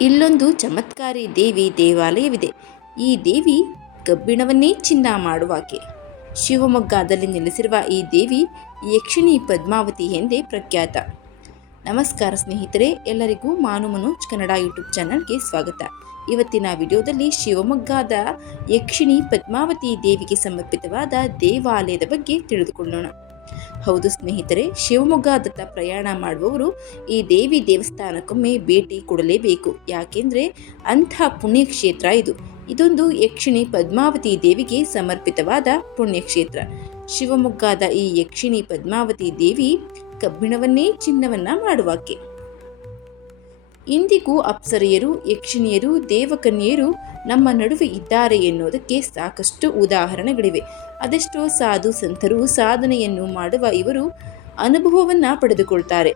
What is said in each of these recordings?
ಇಲ್ಲೊಂದು ಚಮತ್ಕಾರಿ ದೇವಿ ದೇವಾಲಯವಿದೆ. ಈ ದೇವಿ ಕಬ್ಬಿಣವನ್ನೇ ಚಿನ್ನ ಮಾಡುವಾಕೆ. ಶಿವಮೊಗ್ಗದಲ್ಲಿ ನೆಲೆಸಿರುವ ಈ ದೇವಿ ಯಕ್ಷಿಣಿ ಪದ್ಮಾವತಿ ಎಂದೇ ಪ್ರಖ್ಯಾತ. ನಮಸ್ಕಾರ ಸ್ನೇಹಿತರೆ, ಎಲ್ಲರಿಗೂ ಮಾನು ಮನೋಜ್ ಕನ್ನಡ ಯೂಟ್ಯೂಬ್ ಚಾನಲ್ಗೆ ಸ್ವಾಗತ. ಇವತ್ತಿನ ವಿಡಿಯೋದಲ್ಲಿ ಶಿವಮೊಗ್ಗದ ಯಕ್ಷಿಣಿ ಪದ್ಮಾವತಿ ದೇವಿಗೆ ಸಮರ್ಪಿತವಾದ ದೇವಾಲಯದ ಬಗ್ಗೆ ತಿಳಿದುಕೊಳ್ಳೋಣ. ಹೌದು ಸ್ನೇಹಿತರೆ ಶಿವಮೊಗ್ಗದತ್ತ ಪ್ರಯಾಣ ಮಾಡುವವರು ಈ ದೇವಿ ದೇವಸ್ಥಾನಕ್ಕೊಮ್ಮೆ ಭೇಟಿ ಕೊಡಲೇಬೇಕು. ಯಾಕೆಂದರೆ ಅಂಥ ಪುಣ್ಯಕ್ಷೇತ್ರ ಇದು. ಇದೊಂದು ಯಕ್ಷಿಣಿ ಪದ್ಮಾವತಿ ದೇವಿಗೆ ಸಮರ್ಪಿತವಾದ ಪುಣ್ಯಕ್ಷೇತ್ರ. ಶಿವಮೊಗ್ಗದ ಈ ಯಕ್ಷಿಣಿ ಪದ್ಮಾವತಿ ದೇವಿ ಕಬ್ಬಿಣವನ್ನೇ ಚಿನ್ನವನ್ನ ಮಾಡುವಾಕೆ. ಇಂದಿಗೂ ಅಪ್ಸರೆಯರು, ಯಕ್ಷಿಣಿಯರು ದೇವಕನ್ಯರು ನಮ್ಮ ನಡುವೆ ಇದ್ದಾರೆ ಎನ್ನುವುದಕ್ಕೆ ಸಾಕಷ್ಟು ಉದಾಹರಣೆಗಳಿವೆ. ಅದೆಷ್ಟೋ ಸಾಧು ಸಂತರು ಸಾಧನೆಯನ್ನು ಮಾಡುವ ಇವರು ಅನುಭವವನ್ನು ಪಡೆದುಕೊಳ್ತಾರೆ.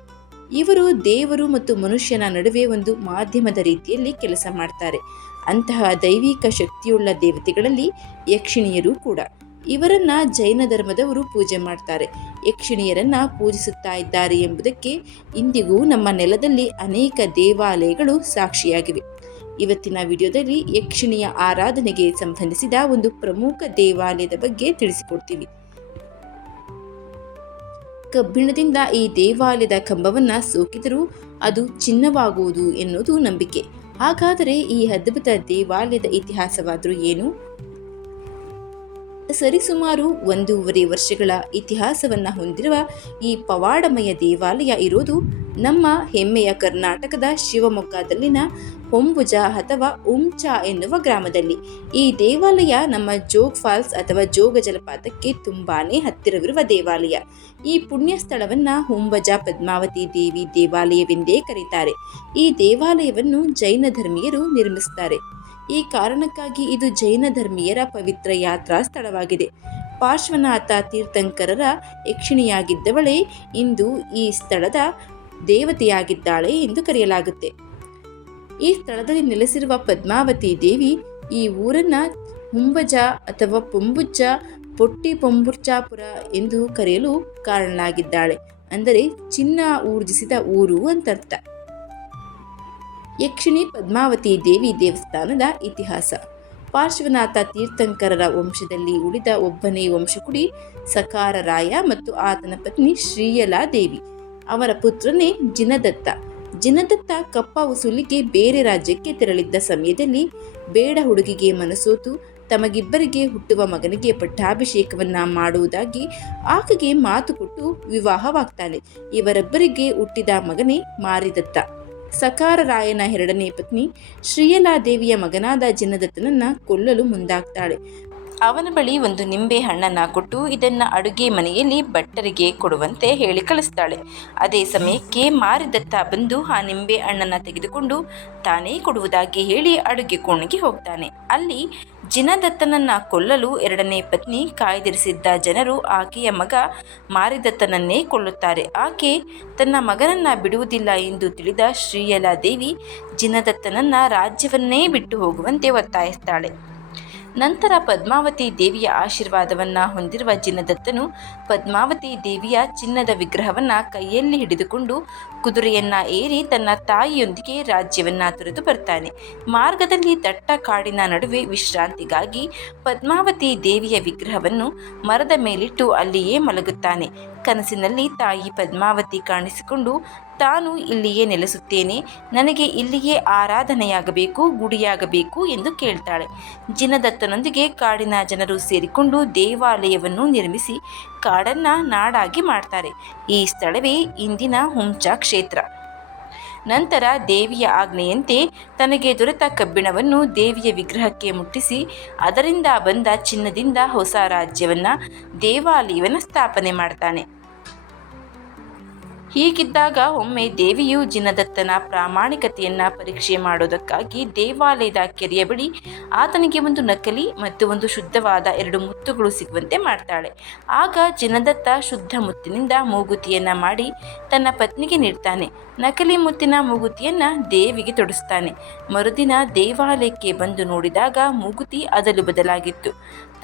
ಇವರು ದೇವರು ಮತ್ತು ಮನುಷ್ಯನ ನಡುವೆ ಒಂದು ಮಾಧ್ಯಮದ ರೀತಿಯಲ್ಲಿ ಕೆಲಸ ಮಾಡ್ತಾರೆ. ಅಂತಹ ದೈವಿಕ ಶಕ್ತಿಯುಳ್ಳ ದೇವತೆಗಳಲ್ಲಿ ಯಕ್ಷಿಣಿಯರು ಕೂಡ. ಇವರನ್ನ ಜೈನ ಧರ್ಮದವರು ಪೂಜೆ ಮಾಡ್ತಾರೆ. ಯಕ್ಷಿಣಿಯರನ್ನ ಪೂಜಿಸುತ್ತಾ ಇದ್ದಾರೆ ಎಂಬುದಕ್ಕೆ ಇಂದಿಗೂ ನಮ್ಮ ನೆಲದಲ್ಲಿ ಅನೇಕ ದೇವಾಲಯಗಳು ಸಾಕ್ಷಿಯಾಗಿವೆ. ಇವತ್ತಿನ ವಿಡಿಯೋದಲ್ಲಿ ಯಕ್ಷಿಣಿಯ ಆರಾಧನೆಗೆ ಸಂಬಂಧಿಸಿದ ಒಂದು ಪ್ರಮುಖ ದೇವಾಲಯದ ಬಗ್ಗೆ ತಿಳಿಸಿಕೊಡ್ತೀವಿ. ಕಬ್ಬಿಣದಿಂದ ಈ ದೇವಾಲಯದ ಕಂಬವನ್ನ ಸೋಕಿದರೂ ಅದು ಚಿನ್ನವಾಗುವುದು ಎನ್ನುವುದು ನಂಬಿಕೆ. ಹಾಗಾದರೆ ಈ ಅದ್ಭುತ ದೇವಾಲಯದ ಇತಿಹಾಸವಾದರೂ ಏನು? ಸರಿಸುಮಾರು ಒಂದೂವರೆ ವರ್ಷಗಳ ಇತಿಹಾಸವನ್ನು ಹೊಂದಿರುವ ಈ ಪವಾಡಮಯ ದೇವಾಲಯ ಇರೋದು ನಮ್ಮ ಹೆಮ್ಮೆಯ ಕರ್ನಾಟಕದ ಶಿವಮೊಗ್ಗದಲ್ಲಿನ ಹೊಂಬುಜ ಅಥವಾ ಉಂಚ ಎನ್ನುವ ಗ್ರಾಮದಲ್ಲಿ. ಈ ದೇವಾಲಯ ನಮ್ಮ ಜೋಗ್ ಫಾಲ್ಸ್ ಅಥವಾ ಜೋಗ ಜಲಪಾತಕ್ಕೆ ತುಂಬಾನೇ ಹತ್ತಿರವಿರುವ ದೇವಾಲಯ. ಈ ಪುಣ್ಯ ಸ್ಥಳವನ್ನ ಹೊಂಬಜ ಪದ್ಮಾವತಿ ದೇವಿ ದೇವಾಲಯವೆಂದೇ ಕರೀತಾರೆ. ಈ ದೇವಾಲಯವನ್ನು ಜೈನ ಧರ್ಮೀಯರು ನಿರ್ಮಿಸುತ್ತಾರೆ ಈ ಕಾರಣಕ್ಕಾಗಿ ಇದು ಜೈನ ಧರ್ಮೀಯರ ಪವಿತ್ರ ಯಾತ್ರಾ ಸ್ಥಳವಾಗಿದೆ. ಪಾರ್ಶ್ವನಾಥ ತೀರ್ಥಂಕರರ ಯಕ್ಷಿಣಿಯಾಗಿದ್ದವಳೇ ಇಂದು ಈ ಸ್ಥಳದ ದೇವತೆಯಾಗಿದ್ದಾಳೆ ಎಂದು ಕರೆಯಲಾಗುತ್ತೆ. ಈ ಸ್ಥಳದಲ್ಲಿ ನೆಲೆಸಿರುವ ಪದ್ಮಾವತಿ ದೇವಿ ಈ ಊರನ್ನ ಹುಂಬಜ ಅಥವಾ ಪೊಂಬುಜ್ಜ ಪೊಟ್ಟಿ ಪೊಂಬುರ್ಚಾಪುರ ಎಂದು ಕರೆಯಲು ಕಾರಣನಾಗಿದ್ದಾಳೆ. ಅಂದರೆ ಚಿನ್ನ ಊರ್ಜಿಸಿದ ಊರು ಅಂತರ್ಥ. ಯಕ್ಷಿಣಿ ಪದ್ಮಾವತಿ ದೇವಿ ದೇವಸ್ಥಾನದ ಇತಿಹಾಸ. ಪಾರ್ಶ್ವನಾಥ ತೀರ್ಥಂಕರರ ವಂಶದಲ್ಲಿ ಉಳಿದ ಒಬ್ಬನೇ ವಂಶಕುಡಿ ಸಕಾರರಾಯ ಮತ್ತು ಆತನ ಪತ್ನಿ ಶ್ರೀಯಲಾ ದೇವಿ. ಅವರ ಪುತ್ರನೇ ಜಿನದತ್ತ. ಜಿನದತ್ತ ಕಪ್ಪ ವಸೂಲಿಗೆ ಬೇರೆ ರಾಜ್ಯಕ್ಕೆ ತೆರಳಿದ್ದ ಸಮಯದಲ್ಲಿ ಬೇಡ ಹುಡುಗಿಗೆ ಮನಸೋತು, ತಮಗಿಬ್ಬರಿಗೆ ಹುಟ್ಟುವ ಮಗನಿಗೆ ಪಟ್ಟಾಭಿಷೇಕವನ್ನ ಮಾಡುವುದಾಗಿ ಆಕೆಗೆ ಮಾತು ಕೊಟ್ಟು ವಿವಾಹವಾಗ್ತಾನೆ ಇವರಿಬ್ಬರಿಗೆ ಹುಟ್ಟಿದ ಮಗನೇ ಮಾರಿದತ್ತ. ಸಕಾರರಾಯನ ಎರಡನೇ ಪತ್ನಿ ಶ್ರೀಯಲಾದೇವಿಯ ಮಗನಾದ ಜಿನದತ್ತನನ್ನ ಕೊಲ್ಲಲು ಮುಂದಾಗ್ತಾಳೆ. ಅವನ ಬಳಿ ಒಂದು ನಿಂಬೆ ಹಣ್ಣನ್ನು ಕೊಟ್ಟು ಇದನ್ನು ಅಡುಗೆ ಮನೆಯಲ್ಲಿ ಭಟ್ಟರಿಗೆ ಕೊಡುವಂತೆ ಹೇಳಿ ಕಳಿಸ್ತಾಳೆ. ಅದೇ ಸಮಯಕ್ಕೆ ಮಾರಿದತ್ತ ಬಂದು ಆ ನಿಂಬೆ ಹಣ್ಣನ್ನು ತೆಗೆದುಕೊಂಡು ತಾನೇ ಕೊಡುವುದಾಗಿ ಹೇಳಿ ಅಡುಗೆ ಕೋಣೆಗೆ ಹೋಗ್ತಾನೆ. ಅಲ್ಲಿ ಜಿನದತ್ತನನ್ನ ಕೊಲ್ಲಲು ಎರಡನೇ ಪತ್ನಿ ಕಾಯ್ದಿರಿಸಿದ್ದ ಜನರು ಆಕೆಯ ಮಗ ಮಾರಿದತ್ತನನ್ನೇ ಕೊಲ್ಲುತ್ತಾರೆ. ಆಕೆ ತನ್ನ ಮಗನನ್ನ ಬಿಡುವುದಿಲ್ಲ ಎಂದು ತಿಳಿದ ಶ್ರೀಯಲಾ ದೇವಿ ಜಿನದತ್ತನನ್ನ ರಾಜ್ಯವನ್ನೇ ಬಿಟ್ಟು ಹೋಗುವಂತೆ ಒತ್ತಾಯಿಸ್ತಾಳೆ. ನಂತರ ಪದ್ಮಾವತಿ ದೇವಿಯ ಆಶೀರ್ವಾದವನ್ನ ಹೊಂದಿರುವ ಜಿನದತ್ತನು ಪದ್ಮಾವತಿ ದೇವಿಯ ಚಿನ್ನದ ವಿಗ್ರಹವನ್ನ ಕೈಯಲ್ಲಿ ಹಿಡಿದುಕೊಂಡು ಕುದುರೆಯನ್ನ ಏರಿ ತನ್ನ ತಾಯಿಯೊಂದಿಗೆ ರಾಜ್ಯವನ್ನ ತೊರೆದು ಬರ್ತಾನೆ. ಮಾರ್ಗದಲ್ಲಿ ದಟ್ಟ ಕಾಡಿನ ನಡುವೆ ವಿಶ್ರಾಂತಿಗಾಗಿ ಪದ್ಮಾವತಿ ದೇವಿಯ ವಿಗ್ರಹವನ್ನು ಮರದ ಮೇಲಿಟ್ಟು ಅಲ್ಲಿಯೇ ಮಲಗುತ್ತಾನೆ. ಕನಸಿನಲ್ಲಿ ತಾಯಿ ಪದ್ಮಾವತಿ ಕಾಣಿಸಿಕೊಂಡು, ತಾನು ಇಲ್ಲಿಯೇ ನೆಲೆಸುತ್ತೇನೆ. ನನಗೆ ಇಲ್ಲಿಯೇ ಆರಾಧನೆಯಾಗಬೇಕು, ಗುಡಿಯಾಗಬೇಕು ಎಂದು ಕೇಳ್ತಾಳೆ. ಜಿನದತ್ತನೊಂದಿಗೆ ಕಾಡಿನ ಜನರು ಸೇರಿಕೊಂಡು ದೇವಾಲಯವನ್ನು ನಿರ್ಮಿಸಿ, ಕಾಡನ್ನ ನಾಡಾಗಿ ಮಾಡ್ತಾರೆ. ಈ ಸ್ಥಳವೇ ಇಂದಿನ ಹುಂಚಾ ಕ್ಷೇತ್ರ. ನಂತರ ದೇವಿಯ ಆಜ್ಞೆಯಂತೆ ತನಗೆ ದೊರೆತ ಕಬ್ಬಿಣವನ್ನು ದೇವಿಯ ವಿಗ್ರಹಕ್ಕೆ ಮುಟ್ಟಿಸಿ, ಅದರಿಂದ ಬಂದ ಚಿನ್ನದಿಂದ ಹೊಸ ರಾಜ್ಯವನ್ನು ದೇವಾಲಯವನ್ನು ಸ್ಥಾಪನೆ ಮಾಡ್ತಾನೆ. ಹೀಗಿದ್ದಾಗ ಒಮ್ಮೆ ದೇವಿಯು ಜಿನದತ್ತನ ಪ್ರಾಮಾಣಿಕತೆಯನ್ನ ಪರೀಕ್ಷೆ ಮಾಡೋದಕ್ಕಾಗಿ ದೇವಾಲಯದ ಕೆರೆಯ ಬಳಿ ಆತನಿಗೆ ಒಂದು ನಕಲಿ ಮತ್ತು ಒಂದು ಶುದ್ಧವಾದ ಎರಡು ಮುತ್ತುಗಳು ಸಿಗುವಂತೆ ಮಾಡ್ತಾಳೆ. ಆಗ ಜಿನದತ್ತ ಶುದ್ಧ ಮುತ್ತಿನಿಂದ ಮೂಗುತಿಯನ್ನ ಮಾಡಿ ತನ್ನ ಪತ್ನಿಗೆ ನೀಡ್ತಾನೆ. ನಕಲಿ ಮುತ್ತಿನ ಮೂಗುತಿಯನ್ನ ದೇವಿಗೆ ತೊಡಿಸ್ತಾನೆ. ಮರುದಿನ ದೇವಾಲಯಕ್ಕೆ ಬಂದು ನೋಡಿದಾಗ ಮೂಗುತಿ ಅದಲು ಬದಲಾಗಿತ್ತು.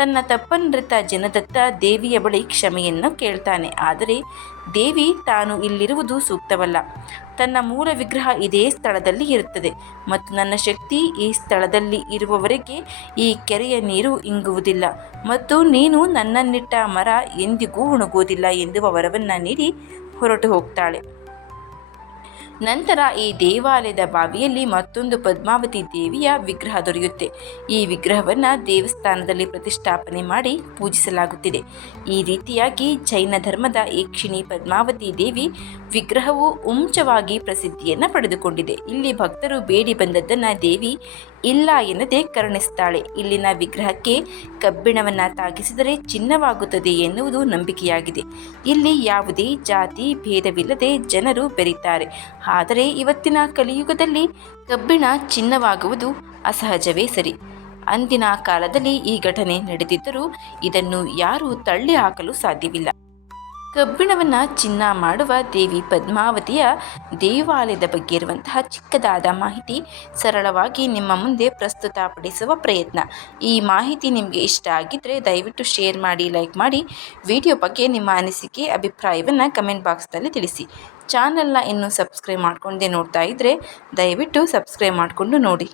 ತನ್ನ ತಪ್ಪನ್ನರಿತ ಜನದತ್ತ ದೇವಿಯ ಬಳಿ ಕ್ಷಮೆಯನ್ನು ಕೇಳ್ತಾನೆ. ಆದರೆ ದೇವಿ ತಾನು ಇಲ್ಲಿರುವುದು ಸೂಕ್ತವಲ್ಲ. ತನ್ನ ಮೂಲ ವಿಗ್ರಹ ಇದೇ ಸ್ಥಳದಲ್ಲಿ ಇರುತ್ತದೆ. ಮತ್ತು ನನ್ನ ಶಕ್ತಿ ಈ ಸ್ಥಳದಲ್ಲಿ ಇರುವವರೆಗೆ ಈ ಕೆರೆಯ ನೀರು ಇಂಗುವುದಿಲ್ಲ. ಮತ್ತು ನೀನು ನನ್ನನ್ನಿಟ್ಟ ಮರ ಎಂದಿಗೂ ಉಣಗುವುದಿಲ್ಲ ಎಂದು ವರವನ್ನು ನೀಡಿ ಹೊರಟು ಹೋಗ್ತಾಳೆ ನಂತರ ಈ ದೇವಾಲಯದ ಬಾವಿಯಲ್ಲಿ ಮತ್ತೊಂದು ಪದ್ಮಾವತಿ ದೇವಿಯ ವಿಗ್ರಹ ದೊರೆಯುತ್ತೆ. ಈ ವಿಗ್ರಹವನ್ನು ದೇವಸ್ಥಾನದಲ್ಲಿ ಪ್ರತಿಷ್ಠಾಪನೆ ಮಾಡಿ ಪೂಜಿಸಲಾಗುತ್ತಿದೆ. ಈ ರೀತಿಯಾಗಿ ಜೈನ ಧರ್ಮದ ಯಕ್ಷಿಣಿ ಪದ್ಮಾವತಿ ದೇವಿ ವಿಗ್ರಹವು ಉಂಚವಾಗಿ ಪ್ರಸಿದ್ಧಿಯನ್ನು ಪಡೆದುಕೊಂಡಿದೆ. ಇಲ್ಲಿ ಭಕ್ತರು ಬೇಡಿ ಬಂದದ್ದನ್ನು ದೇವಿ ಇಲ್ಲ ಎನ್ನದೆ ಕರುಣಿಸ್ತಾಳೆ. ಇಲ್ಲಿನ ವಿಗ್ರಹಕ್ಕೆ ಕಬ್ಬಿಣವನ್ನು ತಾಗಿಸಿದರೆ ಚಿನ್ನವಾಗುತ್ತದೆ ಎನ್ನುವುದು ನಂಬಿಕೆಯಾಗಿದೆ. ಇಲ್ಲಿ ಯಾವುದೇ ಜಾತಿ, ಭೇದವಿಲ್ಲದೆ ಜನರು ಬೆರೀತಾರೆ. ಆದರೆ ಇವತ್ತಿನ ಕಲಿಯುಗದಲ್ಲಿ ಕಬ್ಬಿಣ ಚಿನ್ನವಾಗುವುದು ಅಸಹಜವೇ ಸರಿ. ಅಂದಿನ ಕಾಲದಲ್ಲಿ ಈ ಘಟನೆ ನಡೆದಿದ್ದರೂ ಇದನ್ನು ಯಾರೂ ತಳ್ಳಿ ಹಾಕಲು ಸಾಧ್ಯವಿಲ್ಲ. ಕಬ್ಬಿಣವನ್ನು ಚಿನ್ನ ಮಾಡುವ ದೇವಿ ಪದ್ಮಾವತಿಯ ದೇವಾಲಯದ ಬಗ್ಗೆ ಇರುವಂತಹ ಚಿಕ್ಕದಾದ ಮಾಹಿತಿ ಸರಳವಾಗಿ ನಿಮ್ಮ ಮುಂದೆ ಪ್ರಸ್ತುತಪಡಿಸುವ ಪ್ರಯತ್ನ. ಈ ಮಾಹಿತಿ ನಿಮಗೆ ಇಷ್ಟ ಆಗಿದ್ದರೆ ದಯವಿಟ್ಟು ಶೇರ್ ಮಾಡಿ, ಲೈಕ್ ಮಾಡಿ, ವಿಡಿಯೋ ಬಗ್ಗೆ ನಿಮ್ಮ ಅನಿಸಿಕೆ, ಅಭಿಪ್ರಾಯವನ್ನು ಕಮೆಂಟ್ ಬಾಕ್ಸ್ನಲ್ಲಿ ತಿಳಿಸಿ. ಚಾನಲ್ನ ಇನ್ನೂ ಸಬ್ಸ್ಕ್ರೈಬ್ ಮಾಡಿಕೊಂಡೇ ನೋಡ್ತಾ ಇದ್ದರೆ ದಯವಿಟ್ಟು ಸಬ್ಸ್ಕ್ರೈಬ್ ಮಾಡಿಕೊಂಡು ನೋಡಿ.